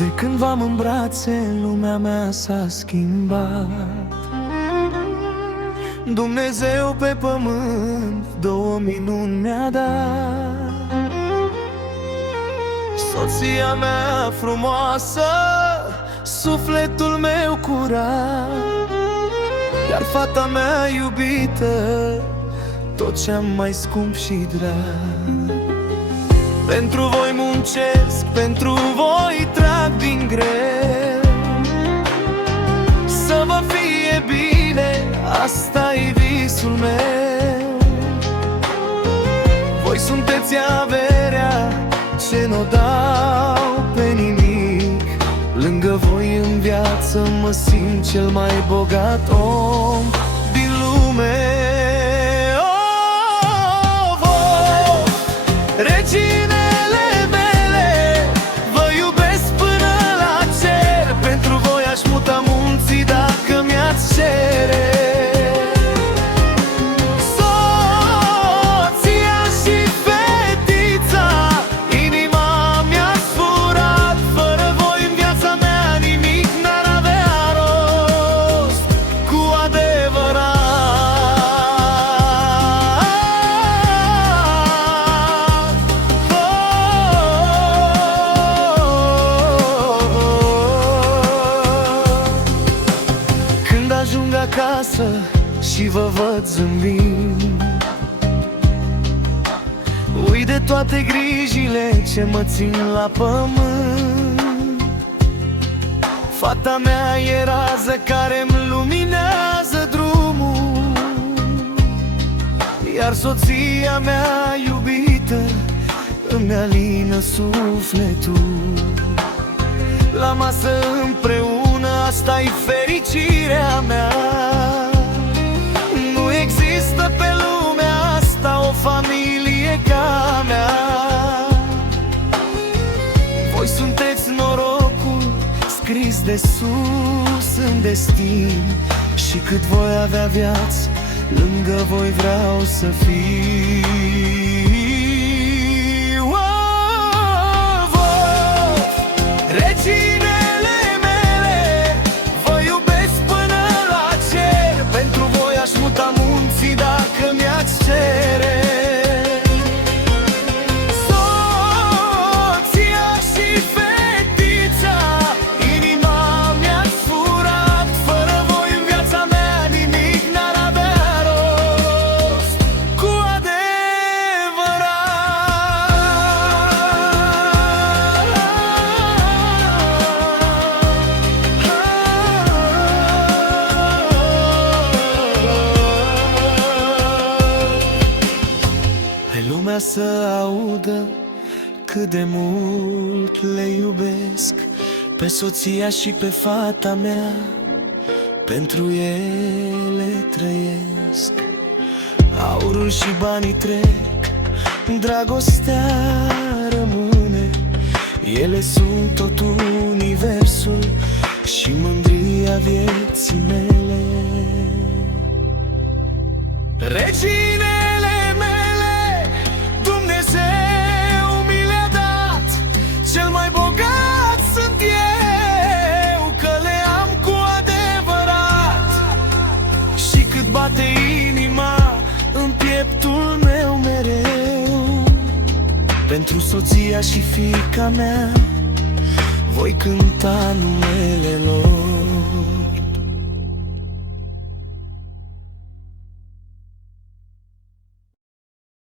De când v-am în brațe, lumea mea s-a schimbat. Dumnezeu pe pământ 2 minuni mi-a dat. Soția mea frumoasă, sufletul meu curat, iar fata mea iubită, tot ce-am mai scump și drag. Pentru voi muncesc, pentru voi trag din greu. Să vă fie bine, asta-i visul meu. Voi sunteți averea ce n-o dau pe nimic. Lângă voi în viață mă simt cel mai bogat om din lume. Oh, voi, reginele mele, vă iubesc până la cer. Pentru voi aș muta munții dacă mi-ați cere. Ajung acasă și vă văd zâmbind, uit de toate grijile ce mă țin la pământ. Fata mea e rază care-mi luminează drumul, iar soția mea iubită îmi alină sufletul. La masă împreună, asta-i fericirea mea. Nu există pe lumea asta o familie ca mea. Voi sunteți norocul scris de sus în destin, și cât voi avea viață, lângă voi vreau să fiu. Reginele mele, vă iubesc până la cer. Pentru voi aș muta munții dacă mi-ați cere. Soția și fetița, inima mi-ați furat. Fără voi în viața mea nimic n-ar avea rost, cu adevărat. Lumea să audă cât de mult le iubesc, pe soția și pe fata mea, pentru ele trăiesc. Aurul și banii trec, dragostea rămâne. Ele sunt tot universul și mândria vieții mele. Reginele mele, Dumnezeu mi le-a dat. Cel mai bogat sunt eu, că le am cu adevărat. Și cât bate inima în pieptul meu mereu, pentru soția și fiica mea voi cânta numele lor.